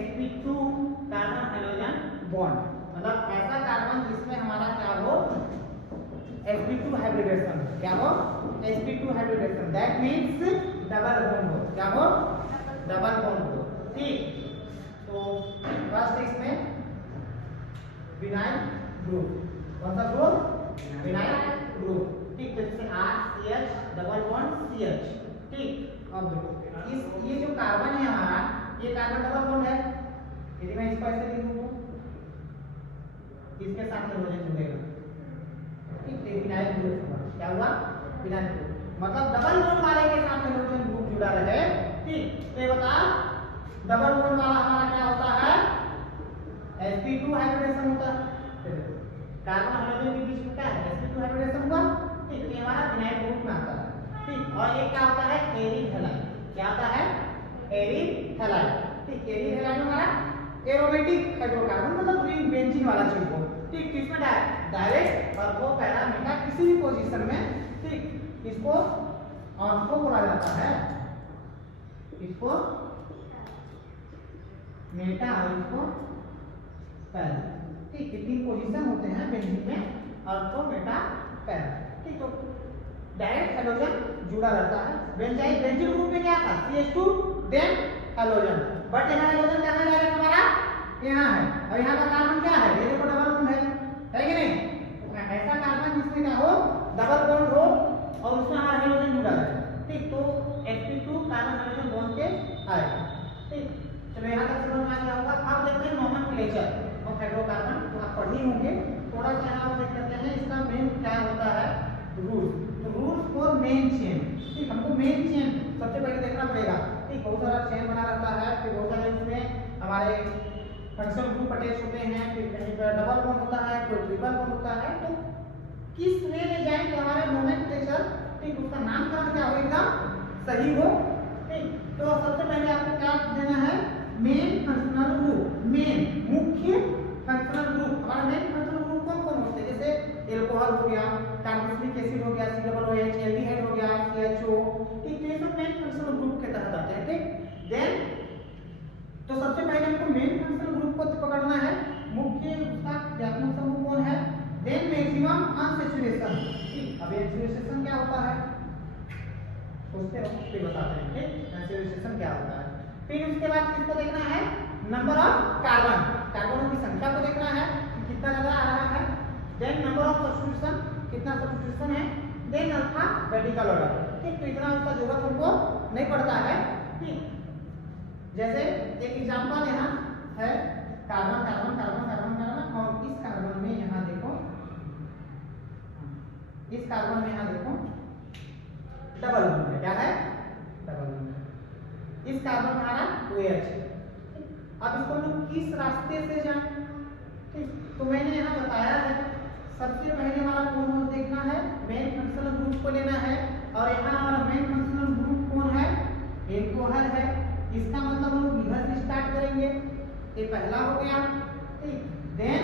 sp2 carbon hydrogen bond, मतलब ऐसा carbon जिसमें हमारा क्या हो sp2 हाइब्रिडेशन, क्या हो sp2 hybridisation, that means double bond हो, क्या हो डबल बॉन्ड हो। ठीक, तो फर्स्ट इसमें विनाइल ग्रुप, कौन सा ग्रुप विनाइल ग्रुप। ठीक, तो जैसे RCH डबल बॉन्ड CH। ठीक, अब देखो इस ये जो कार्बन है हमारा, ये कार्बन डबल बॉन्ड है, यदि मैं इसको ऐसे लिख दूं तो इसके साथ हाइड्रोजन जुड़ेगा। ठीक, तो विनाइल ग्रुप हुआ, क्या हुआ विनाइल ग्रुप, मतलब डबल बॉन्ड वाले के साथ हाइड्रोजन ग्रुप जुड़ा रहे। ठीक, तो ये बता डबल बॉन्ड वाला हमारा क्या होता है sp2 हाइब्रिडेशन होता है। कार्बन हाइड्रोजन के बीच में क्या है sp2 हाइब्रिडेशन हुआ। ठीक, ये हमारा विनाइल ग्रुप में आता है। ठीक, और ये क्या होता है एरिक हैलाइड, क्या होता है एरिक हैलाइड। ठीक, एरिक हैलाइड हमारा एरोमेटिक हाइड्रोकार्बन, मतलब रिंग बेंजीन वाला चीज हो। ठीक, इसमें डायरेक्ट ऑर्थो पैरा मेटा किसी भी पोजीशन में, ठीक, इसको ऑर्थो बोला जाता है, इसको मेटा और इसको पैरा। ठीक, ये तीन पोजीशन होते हैं बेंजीन में, ऑर्थो मेटा पैरा। ठीक, तो डायरेक्ट हाइड्रोजन जुड़ा रहता है। बेंजीन ग्रुप में क्या था CH2 देन हाइड्रोजन, बट यहाँ हाइड्रोजन कहाँ है डायरेक्ट हमारा यहाँ है, और यहाँ का कार्बन क्या है, ये देखो डबल बॉन्ड है कि नहीं। ऐसा कार्बन जिसमें क्या हो डबल बॉन्ड हो और उसमें हमारा हाइड्रोजन जुड़ा है। ठीक, तो sp2 कार्बन हाइड्रोजन बॉन्ड के आएगा। ठीक, चलो यहाँ तक समझ में आ गया होगा। अब देखते हैं नोमेनक्लेचर ऑफ हाइड्रोकार्बन, तो आप पढ़ ही होंगे, थोड़ा सा यहाँ देख लेते हैं इसका मेन क्या होता है रूल। तो रूल फॉर मेन चेन, ठीक, हमको मेन चेन सबसे पहले देखना पड़ेगा। ठीक, बहुत सारा चेन बना रहता है, फिर बहुत सारे उसमें हमारे फंक्शनल ग्रुप अटैच होते हैं, फिर कहीं पर डबल बॉन्ड होता है, कोई ट्रिपल बॉन्ड होता है, तो किस वे में जाएंगे हमारे नोमेनक्लेचर, ठीक, उसका नामकरण क्या हो एकदम सही हो। ठीक, तो सबसे पहले आपको क्या देना है मेन फंक्शनल ग्रुप, मेन मुख्य फंक्शनल ग्रुप। हमारा मेन फंक्शनल ग्रुप कौन कौन होते हैं, जैसे एल्कोहल हो गया, कार्बोक्सिलिक एसिड हो गया, COOH, एल्डिहाइड हो गया, CHO। ठीक, ये सब मेन फंक्शनल ग्रुप के तहत आते हैं। ठीक, देन तो सबसे पहले हमको मेन फंक्शनल ग्रुप को पकड़ना है, मुख्य उसका व्यापक समूह कौन है, देन मैक्सिमम अनसैचुरेशन। ठीक, अब अनसैचुरेशन क्या होता है उसके फिर बताते हैं। ठीक, अनसैचुरेशन क्या होता है, फिर उसके बाद किसको देखना है नंबर ऑफ कार्बन, कार्बनों की संख्या को देखना है कि कितना ज्यादा आ रहा है, देन नंबर ऑफ सब्स्टिट्यूशन, कितना सब्स्टिट्यूशन है, देन अल्फाबेटिकल ऑर्डर। ठीक, तो इतना उसका जरूरत हमको नहीं पड़ता है। ठीक, जैसे एक एग्जांपल यहाँ है carbon carbon carbon carbon carbon, और इस कार्बन में यहाँ देखो, इस कार्बन में यहाँ देखो डबल बॉन्ड है, क्या है डबल बॉन्ड है, इस कार्बन में हमारा OH। अब इसको हम लोग किस रास्ते से जाएं। ठीक, तो मैंने यहाँ बताया है सबसे पहले हमारा कौन देखना है मेन फंक्शनल ग्रुप को लेना है, और यहाँ हमारा मेन फंक्शनल ग्रुप कौन है एल्कोहल है। इसका मतलब हम लोग इधर से स्टार्ट करेंगे, ये पहला हो गया। ठीक, देन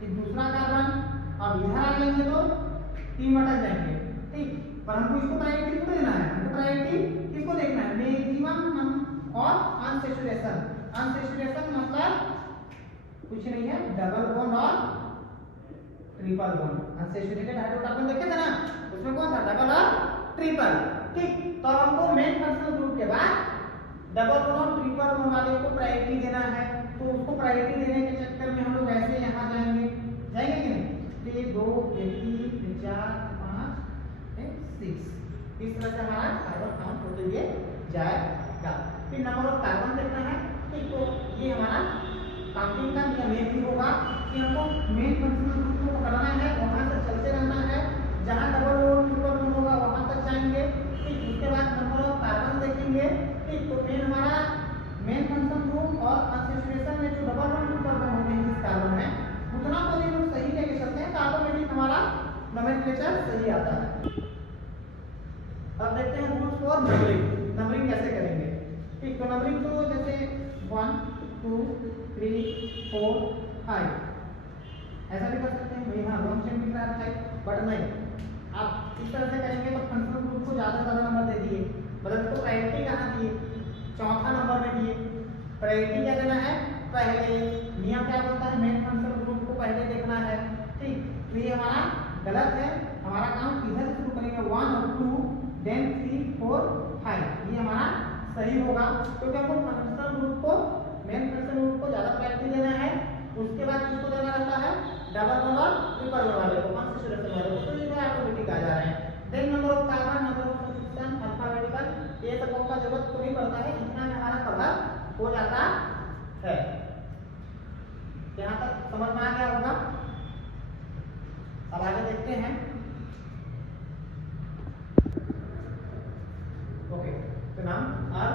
ये दूसरा कार्बन, अब इधर आ जाएंगे तो 3 अटक जाएंगे। ठीक, पर हमको इसको प्रायोरिटी किसको देना है, हमको प्रायोरिटी किसको देखना है मैक्सिमम और अनसैचुरेशन। अनसैचुरेशन मतलब कुछ नहीं है डबल बॉन्ड और ट्रिपल बॉन्ड। अनसैचुरेटेड हाइड्रोकार्बन देखे थे ना, उसमें कौन था डबल और ट्रिपल। ठीक, तो हमको मेन फंक्शनल ग्रुप के बाद डबल बॉन्ड और ट्रिपल बॉन्ड वाले को प्रायोरिटी देना है, तो उसको प्रायोरिटी देने के चक्कर में हम लोग ऐसे यहाँ जाएंगे कि नहीं, तो ये 2 3 4 5 6 इस तरह से हमारा कार्बन काउंट होते हुए जाएगा। फिर नंबर ऑफ कार्बन देखना है। ठीक, तो ये हमारा काउंटिंग का नियम ये भी होगा कि हमको मेन फंक्शनल ग्रुप को पकड़ना है, वहां से चलते रहना है, जहां डबल बॉन्ड ट्रिपल बॉन्ड होगा वहां तक जाएंगे। ठीक, उसके बाद नंबर ऑफ कार्बन देखेंगे। ठीक, तो मेन हमारा मेन फंक्शनल ग्रुप और अनसैचुरेशन में जो डबल बॉन्ड ट्रिपल बॉन्ड होते हैं इस कार्बन में, उतना को यदि हम सही लेके चलते हैं तो ऑटोमेटिक हमारा नोमेनक्लेचर सही आता है। अब देखते हैं रूल्स फॉर नंबरिंग, नंबरिंग कैसे करेंगे। ठीक, तो नंबरिंग तो जैसे 1 2 3 4 5 ऐसा भी कर सकते हैं, भाई हाँ लॉन्ग चेन दिख रहा है, बट नहीं आप इस तरह से करेंगे तो फंक्शनल ग्रुप को ज़्यादा नंबर दे दिए, मतलब इसको प्रायोरिटी कहाँ दिए, चौथा नंबर में दिए। प्रायोरिटी क्या देना है पहले। नियम क्या बोलता है, मेन फंक्शनल ग्रुप को पहले देखना है, ठीक। तो ये हमारा गलत है, हमारा काम किधर से शुरू करेंगे, 1 और 2 देन 3 4 5, ये हमारा सही होगा। क्योंकि हमको फंक्शनल ग्रुप को, मेन फंक्शनल ग्रुप को ज्यादा प्रायोरिटी देना है, उसके बाद किसको देना रहता है, डबल बॉन्ड और ट्रिपल बॉन्ड वाले को, कॉन्स्टिट्यूशन वाले को, तो ये ऑटोमेटिक आ जा रहे हैं। Then number of carbon, number of substitution, alphabetical, ये सब का जरूरत तो नहीं पड़ता है, इतना में हमारा कवर हो जाता है। यहाँ तक समझ में आ गया होगा। अब आगे देखते हैं। ओके, तो नाम और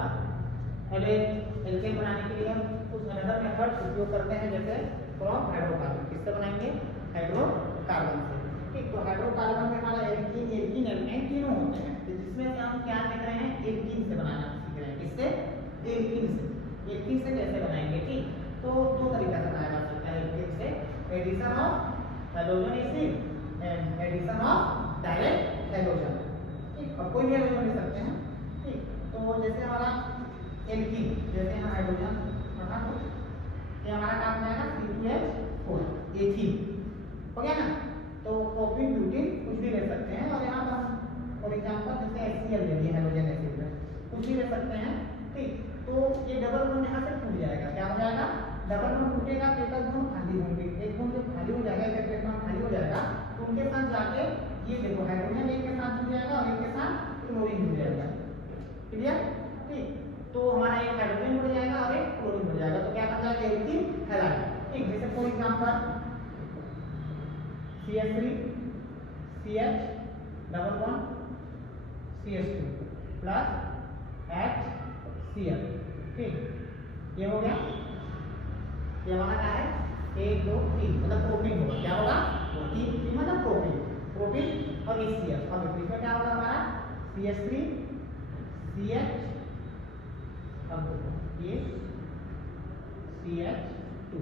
एल्केन बनाने के लिए हम कुछ अनदर मेथड उपयोग करते हैं, जैसे फ्रॉम हाइड्रोकार्बन। किससे बनाएंगे, हाइड्रोकार्बन से, ठीक। तो हाइड्रोकार्बन में हमारा एल्कीन एल्केन तीनों होते हैं, तो जिसमें से हम क्या देख रहे हैं, एल्कीन से बनाना सीख रहे हैं। किससे, एल्कीन से। एल्कीन से कैसे बनाएंगे, ठीक। तो दो तरीका से बनाया जा सकता है एल्कीन से, addition of halogen acid and addition of direct halogen, ठीक। और कोई भी हैलोजन ले सकते हैं, ठीक। तो जैसे हमारा एल्कीन, जैसे यहाँ हाइड्रोजन हटा दो, ये हमारा काम जाएगा C2H4 एथीन, हो गया ना। तो प्रोपीन ब्यूटीन कुछ भी ले सकते हैं, और यहाँ पर फॉर एग्जांपल जैसे HCl ले लिए हैलोजन एसिड में, कुछ भी ले सकते हैं, ठीक। तो ये डबल बॉन्ड यहाँ से टूट जाएगा, क्या हो जाएगा, डबल बॉन्ड टूटेगा तो एक बॉन्ड खाली होंगे, एक बॉन्ड जब खाली हो जाएगा, एक इलेक्ट्रॉन खाली हो जाएगा, तो उनके साथ जाके ये देखो हाइड्रोजन एक के साथ जुड़ जाएगा और एक के साथ क्लोरीन जुड़ जाएगा, क्लियर, ठीक। तो हमारा एक हाइड्रोजन जुड़ जाएगा और एक क्लोरीन जुड़ जाएगा, तो क्या बन जाएगा, एल्कीन हैलाइड, ठीक। जैसे for example CH3 CH double bond CH2 plus HCl, ठीक। ये हो गया, ये हमारा क्या है, 1 2 3 मतलब प्रोपीन होगा, क्या होगा, 3 मतलब प्रोपीन और HCl। अब इसमें क्या होगा हमारा CH3 CH, अब ये CH2,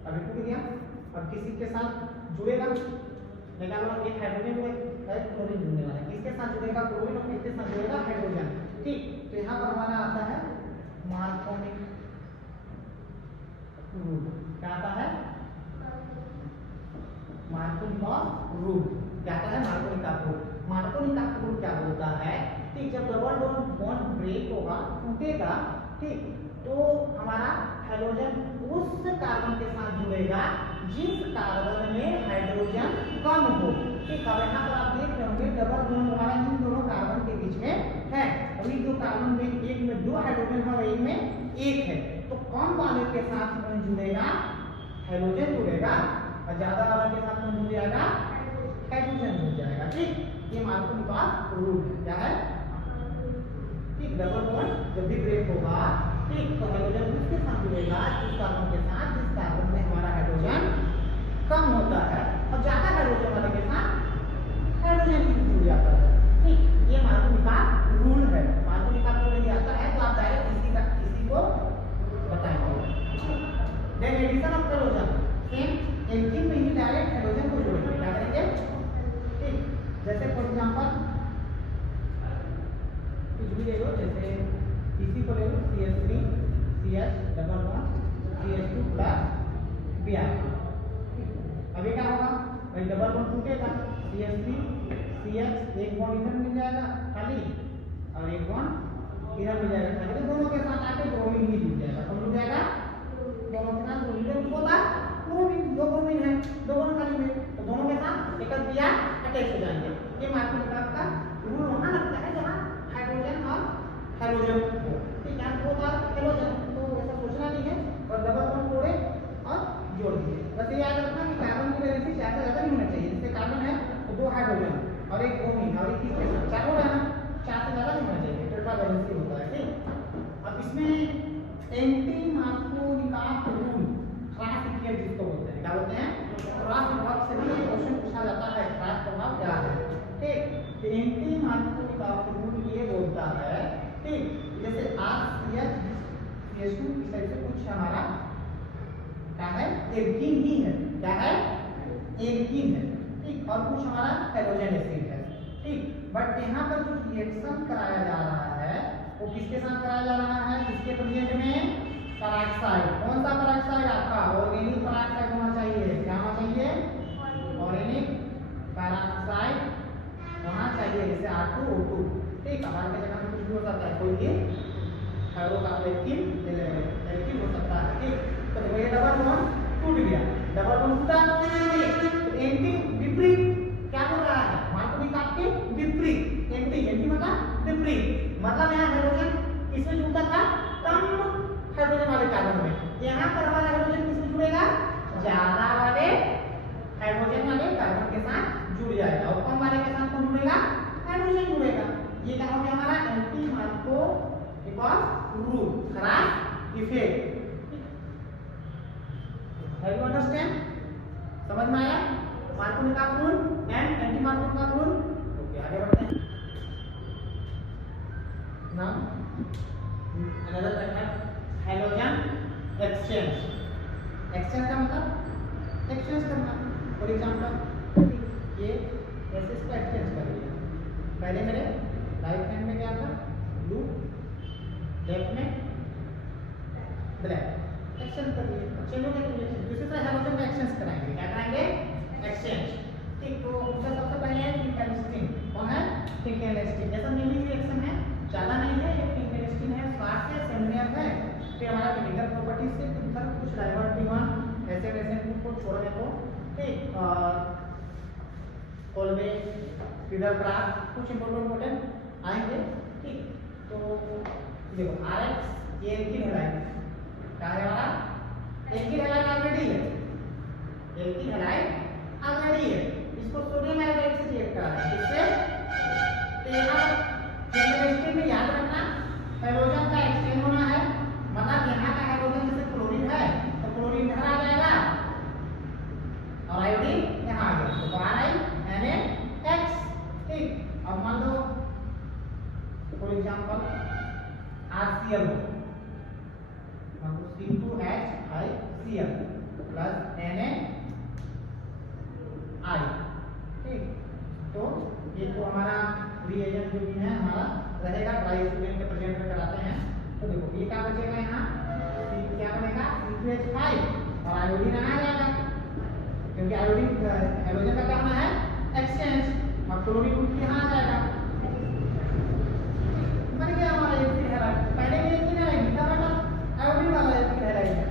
अभी टूट गया। अब किसी के साथ जुड़ेगा, मैं क्या बोला, एक हाइड्रोजन है, क्लोरीन जुड़ने वाला है, किसके साथ जुड़ेगा, क्लोरीन, और किसके साथ जुड़ेगा, हाइड्रोजन, ठीक। तो यहाँ पर हमारा आता है मार्कोनिक रूल, क्या आता है, मार्कोनिक रूल, क्या आता है, मार्कोनिक रूल। मार्कोनिक रूल क्या बोलता है, ठीक। जब डबल बॉन्ड ब्रेक होगा, टूटेगा, ठीक, तो हमारा हाइड्रोजन उस कार्बन के साथ जुड़ेगा जिस कार्बन में हाइड्रोजन कम हो, ठीक। अब यहाँ पर आप देख रहे होंगे डबल बॉन्ड हमारा इन दोनों कार्बन के बीच में है, अभी दो कार्बन में एक में 2 हाइड्रोजन है और एक में 1 है, तो कम वाले के साथ कौन जुड़ेगा, हाइड्रोजन जुड़ेगा, और ज्यादा वाले के साथ कौन जुड़ जाएगा, हाइड्रोजन जुड़ जाएगा, ठीक। ये मार्कोनिक रूल है, क्या है, ठीक। डबल बॉन्ड जब भी ब्रेक होगा, ठीक, तो हाइड्रोजन उसके साथ जुड़ेगा जिस कार्बन के साथ, जिस कार्बन में हमारा हाइड्रोजन कम होता है, और ज्यादा हाइड्रोजन वाले के साथ हाइड्रोजन जुड़ जाता है, ठीक। ये मार्कोनिक रूल है। मार्कोनिक रूल नहीं आता है तो आप डायरेक्ट इसी को बताएंगे। Then addition of hydrogen, same alkene में ही डायरेक्ट हाइड्रोजन को जोड़ेंगे, क्या करेंगे, ठीक। जैसे फॉर एग्जांपल कुछ भी ले लो, जैसे इसी को ले लो, CH3 CH double bond CH2 plus Br, अभी क्या होगा भाई, डबल बॉन्ड टूटेगा, CH3 CH एक बॉन्ड इधर मिल जाएगा खाली, और एक बॉन्ड इधर मिल जाएगा खाली, तो दोनों के साथ आके ब्रोमीन ही जुड़ जाएगा, कौन जुड़ जाएगा, दोनों के साथ ब्रोमीन होगा, ब्रोमीन, 2 ब्रोमीन है, 2 बॉन्ड खाली में, तो दोनों के साथ एक Br अटैच हो जाएंगे। ये मार्कोनिक का रूल वहां लगता है जहां हाइड्रोजन और हाइड्रोजन हो, ठीक है, 2 बार हाइड्रोजन, तो ऐसा सोचना नहीं है, और डबल बॉन्ड तोड़े और जोड़ दिए, बस ये याद रखना कि कार्बन की वैलेंसी 4 से ज्यादा नहीं होना चाहिए, जैसे कार्बन है तो 2 हाइड्रोजन और एक ब्रोमीन और एक किसके साथ 4 हो रहा है ना, 4 से ज्यादा नहीं होना चाहिए, टेट्रा वैलेंसी होता है, ठीक। अब इसमें anti Markovnikov rule, cross effect जिसको बोलते हैं, क्या बोलते हैं, क्रॉस इफेक्ट से भी क्वेश्चन पूछा जाता है, क्रॉस प्रभाव क्या है, ठीक। तो एंटी मार्कोनिक रूल ये बोलता है, ठीक, जैसे CH2 इस टाइप से कुछ हमारा क्या है, एल्कीन ही है, क्या है, एल्कीन है, ठीक, और कुछ हमारा हाइड्रोजन एसिड है, ठीक। बट यहाँ पर जो रिएक्शन कराया जा रहा है वो किसके साथ कराया जा रहा है, किसके प्रेजेंट में, पेरोक्साइड। कौन सा पेरोक्साइड आपका, ऑर्गेनिक पेरोक्साइड होना चाहिए। क्या होना चाहिए, ऑर्गेनिक पेरोक्साइड होना चाहिए, जैसे R2O2। ठीक, हमारे के जगह में कुछ भी हो सकता है, कोई भी हाइड्रोकार्बन हो सकता है। ठीक, तो देखो ये डबल बॉन्ड टूट गया, डबल बॉन्ड टूटा तो एंटी विपरीत क्या हो रहा है, मार्कोनिक आपके विपरीत, एंटी मतलब विपरीत, मतलब यहाँ हाइड्रोजन इसमें जुड़ता था कम हाइड्रोजन वाले कार्बन में, यहाँ पर वाला हाइड्रोजन किसमें जुड़ेगा, ज्यादा वाले हाइड्रोजन वाले कार्बन के साथ जुड़ जाएगा, और कम वाले के साथ कौन जुड़ेगा, हाइड्रोजन जुड़ेगा। ये क्या हो गया हमारा एंटी मार्कोनिक रूल, खराब इफेक्ट। हैव यू अंडरस्टैंड, समझ में आया मार्कोनिक rule and anti Markovnikov rule. Okay, आगे बढ़ते हैं। Now another method halogen exchange. Exchange का मतलब एक्सचेंज करना। फॉर एग्जांपल ये ऐसे इसको एक्सचेंज कर लिया, पहले मेरे राइट हैंड में क्या था, ब्लू, लेफ्ट में ब्लैक, एक्सचेंज कर लिए, चलो दूसरी तरह हाइड्रोजन का एक्सचेंज कराएंगे, क्या कराएंगे, एक्सचेंज। ठीक, तो उसका सबसे पहले है फिंकेलस्टीन। कौन है, फिंकेलस्टीन। जैसा मेनली रिएक्शन है, ज्यादा नहीं है, ये फिंकेलस्टीन है, स्वाद से सेमिनियर है, फिर हमारा केमिकल प्रॉपर्टीज से कुछ डाइवर्ट वन ऐसे वैसे को छोड़ने को। ठीक, कोलबे, फिडरक्राफ्ट, कुछ इंपोर्टेंट आएंगे। ठीक, तो देखो RX ये एल्किल हैलाइड क्या है हमारा, एल्किल हैलाइड ऑलरेडी है, एल्किल हैलाइड ऑलरेडी है, इसको सोडियम हाइड्राइड से रिएक्ट करा है, इससे तो यहाँ केमिस्ट्री में याद रखना हाइड्रोजन का एक्सचेंज होना है, मतलब यहाँ का हाइड्रोजन जैसे क्लोरीन है तो क्लोरीन इधर आ जाएगा और आयोडीन यहाँ आ गया, तो RiNaX। ठीक, अब मान लो for example RCl C2HiCl plus NaI। ठीक, तो ये तो हमारा रिएजेंट जो भी है हमारा रहेगा, ड्राई स्टूडेंट के प्रेजेंट में कराते हैं। तो देखो ये क्या बचेगा, यहाँ क्या बनेगा, C2H5 और आयोडीन आ जाएगा, क्योंकि आयोडीन हाइड्रोजन का क्या होना है, एक्सचेंज, और क्लोरीन ग्रुप यहाँ आ जाएगा, बन गया हमारा एल्किल हैलाइड। पहले भी एल्किल हैलाइड लिखा मतलब आयोडीन वाला एल्किल हैलाइड है,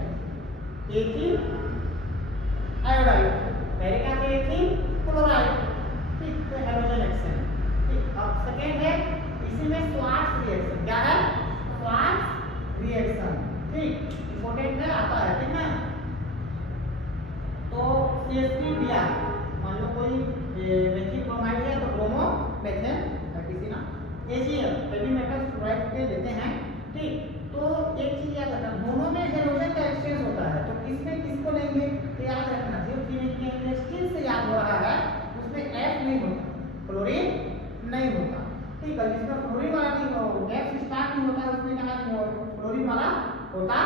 एल्किल आयोडाइड, पहले क्या था एल्किल क्लोराइड। ठीक, तो हाइड्रोजन एक्सचेंज। ठीक, अब सेकेंड है इसी में स्वार्ट्ज रिएक्शन। क्या है, स्वार्ट्ज रिएक्शन। ठीक, इंपॉर्टेंट है, आता है, ठीक है। तो CH3Br, मान लो कोई बेंजीन ब्रोमाइड है तो ब्रोमो मेथेन किसी ना AgF हेवी मेटल फ्लोराइड के देते हैं। ठीक, तो एक चीज याद रखना, दोनों में हाइड्रोजन का एक्सचेंज होता है, तो किसमें किसको लेंगे, तो याद रखना जो फिंकेलस्टीन से याद हो रहा है उसमें F नहीं होता, क्लोरीन नहीं होता। ठीक है, जिसमें क्लोरीन वाला नहीं हो, F स्टार्ट नहीं होता, उसमें क्या नहीं हो, क्लोरीन वाला होता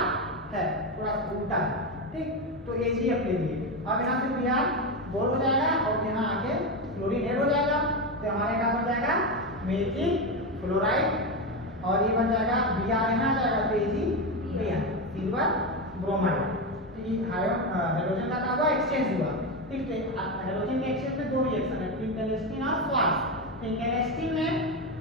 है, थोड़ा उल्टा है। ठीक, तो AgF ले लिए। अब यहाँ से Br बोल हो जाएगा और यहाँ आके क्लोरीन ऐड हो जाएगा, तो हमारे क्या बन जाएगा, मेथिल फ्लोराइड, और ये बन जाएगा Br यहाँ आ जाएगा, तो AgBr सिल्वर ब्रोमाइड। तो ये हाइड्रोजन का क्या हुआ, एक्सचेंज हुआ। ठीक है, हाइड्रोजन के एक्सचेंज में दो रिएक्शन है, फिंकेलस्टीन और स्वार्ट्ज। फिंकेलस्टीन में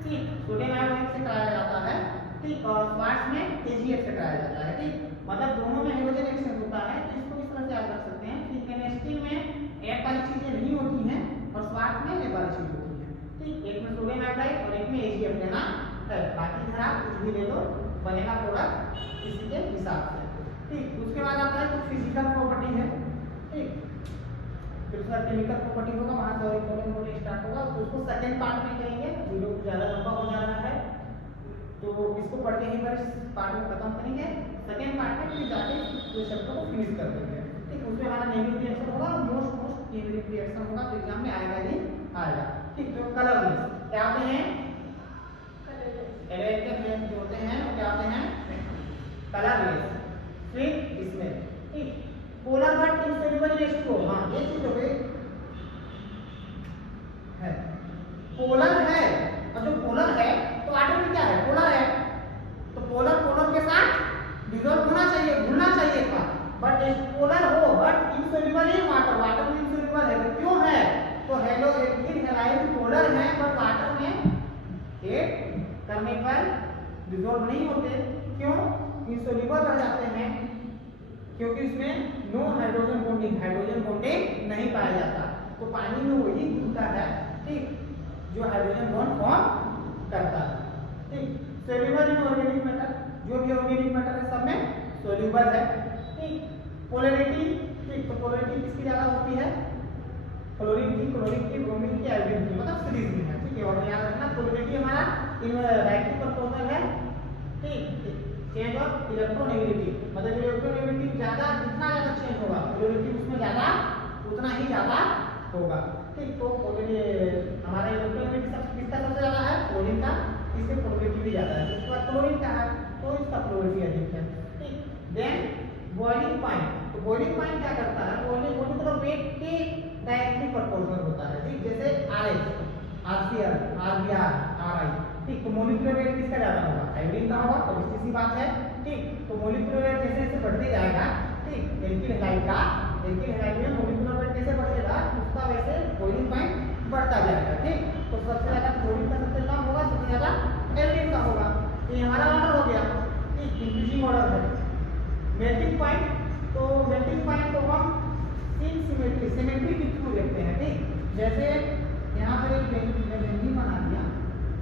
ठीक सोडियम आयोडाइड से कराया जाता है, ठीक, और स्वार्ट्ज में AgF से कराया जाता है। ठीक, मतलब दोनों में हाइड्रोजन एक्सचेंज होता है, तो इसको इस तरह से याद रख सकते हैं, फिंकेलस्टीन में F वाली चीजें नहीं होती हैं और स्वार्ट्ज में F वाली चीज होती है। ठीक, एक में सोडियम आयोडाइड और एक में AgF लेना है, बाकी इधर आप कुछ भी ले लो, बनेगा प्रोडक्ट इसी के हिसाब से। ठीक, उसके बाद आता है कुछ फिजिकल प्रॉपर्टी है। ठीक, फिर उसका केमिकल प्रॉपर्टी होगा, वहां से और इंपॉर्टेंट स्टार्ट होगा, तो उसको सेकंड पार्ट में करेंगे, वीडियो ज्यादा लंबा हो जा रहा है तो इसको पढ़ के ही पर इस पार्ट को खत्म करेंगे। सेकंड पार्ट में फिर जाके इस चैप्टर को फिनिश कर देंगे। ठीक, उसमें हमारा नेगेटिव रिएक्शन होगा और मोस्ट नेगेटिव रिएक्शन होगा, तो एग्जाम में आएगा ही आएगा। ठीक, तो कलरलेस क्या होते हैं, एलेक्ट्रिक जो होते हैं वो क्या होते हैं, कलरलेस। फिर इसमें ठीक, polar but insoluble in H2O। हाँ, ये चीज हो गई है, पोलर है, और जो पोलर है तो वाटर में क्या है, पोलर है, पोलर है बट वाटर में हेट करने पर डिसॉल्व नहीं होते। क्यों? इंसोल्यूबल रह जाते हैं, क्योंकि उसमें नो हाइड्रोजन बॉन्डिंग नहीं पाया जाता। तो पानी में वही घुलता है, ठीक, जो हाइड्रोजन बॉन्ड फॉर्म करता है, ठीक। सोल्यूबल इन ऑर्गेनिक मैटर, जो भी ऑर्गेनिक मैटर है सब में सोल्यूबल है, ठीक। पोलैरिटी, ठीक, तो पोलैरिटी किसकी ज्यादा होती है? क्लोरीन की, ब्रोमीन की, आयोडीन की, मतलब सीरीज में है, ठीक है। और याद रखना पोलैरिटी हमारा इनवर्टिंग प्रोपोर्शनल है, ठीक। चेंज ऑफ इलेक्ट्रोनेगेटिविटी, मतलब इलेक्ट्रोनेगेटिविटी ज्यादा, जितना ज्यादा चेंज होगा पोलैरिटी उसमें ज्यादा, उतना ही ज्यादा होगा, ठीक। तो हमारा इलेक्ट्रोनेगेटिविटी सब किसका सबसे ज्यादा है? क्लोरीन का, इससे पोलैरिटी भी ज्यादा है। उसके बाद क्लोरीन का है तो इसका पोलैरिटी अधिक है, ठीक। देन बॉइलिंग पॉइंट, तो बॉइलिंग पॉइंट क्या करता है? बॉइलिंग मतलब वेट के डायरेक्टली प्रोपोर्शनल होता है, ठीक। जैसे RH, RCl, RBr, RI, ठीक। तो मोलिकुलर वेट किसका ज्यादा होगा? आयोडीन का होगा, तो इसकी सी बात है, ठीक। तो मोलिकुलर वेट जैसे जैसे बढ़ते जाएगा, ठीक, एल्किल हैलाइड में मोलिकुलर वेट कैसे बढ़ेगा उसका वैसे बॉइलिंग पॉइंट बढ़ता जाएगा, ठीक। तो सबसे ज्यादा क्लोरीन का सबसे कम होगा, सबसे ज्यादा एल्किन का होगा। तो ये हमारा ऑर्डर हो गया, ठीक, इंक्रीजिंग ऑर्डर है। मेल्टिंग पॉइंट, तो मेल्टिंग पॉइंट को हम तीन सिमेट्री के थ्रू देखते हैं, ठीक। जैसे यहाँ पर एक बेंजीन बना दिया,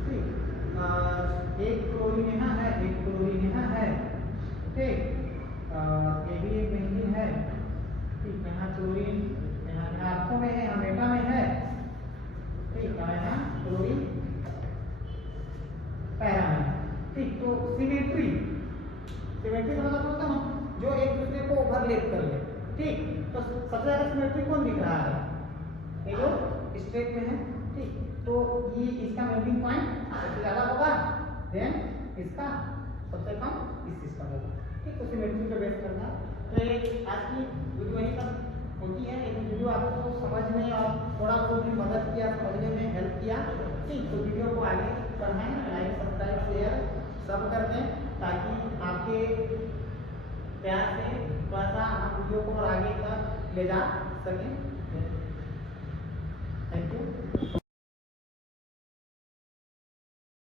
ठीक, एक क्लोरीन यहाँ है, एक क्लोरीन यहाँ है, ठीक। ये भी एक बेंजीन है, ठीक। यहाँ क्लोरीन, यहाँ आर्थो में है, यहाँ मेटा में है, ठीक, यहाँ क्लोरीन पैरा में, ठीक। तो सिमेट्री का मतलब होता है जो एक दूसरे को ओवरलैप कर ले, ठीक। तो सबसे ज्यादा सिमेट्री कौन दिख रहा है? ये जो स्ट्रेट में है, ठीक। तो ये इसका मेल्टिंग पॉइंट सबसे ज्यादा होगा, देन इसका सबसे कम इसका होगा, ठीक। तो सिमेट्री पे बेस करना। तो ये आज की वीडियो यही सब होती है। एक वीडियो आपको समझने और थोड़ा बहुत भी मदद किया, समझने में हेल्प किया, ठीक। तो वीडियो को आगे बढ़ाएं, लाइक सब्सक्राइब शेयर सब कर दें, ताकि आपके प्यार से थोड़ा सा हम वीडियो को और आगे तक ले जा सकें।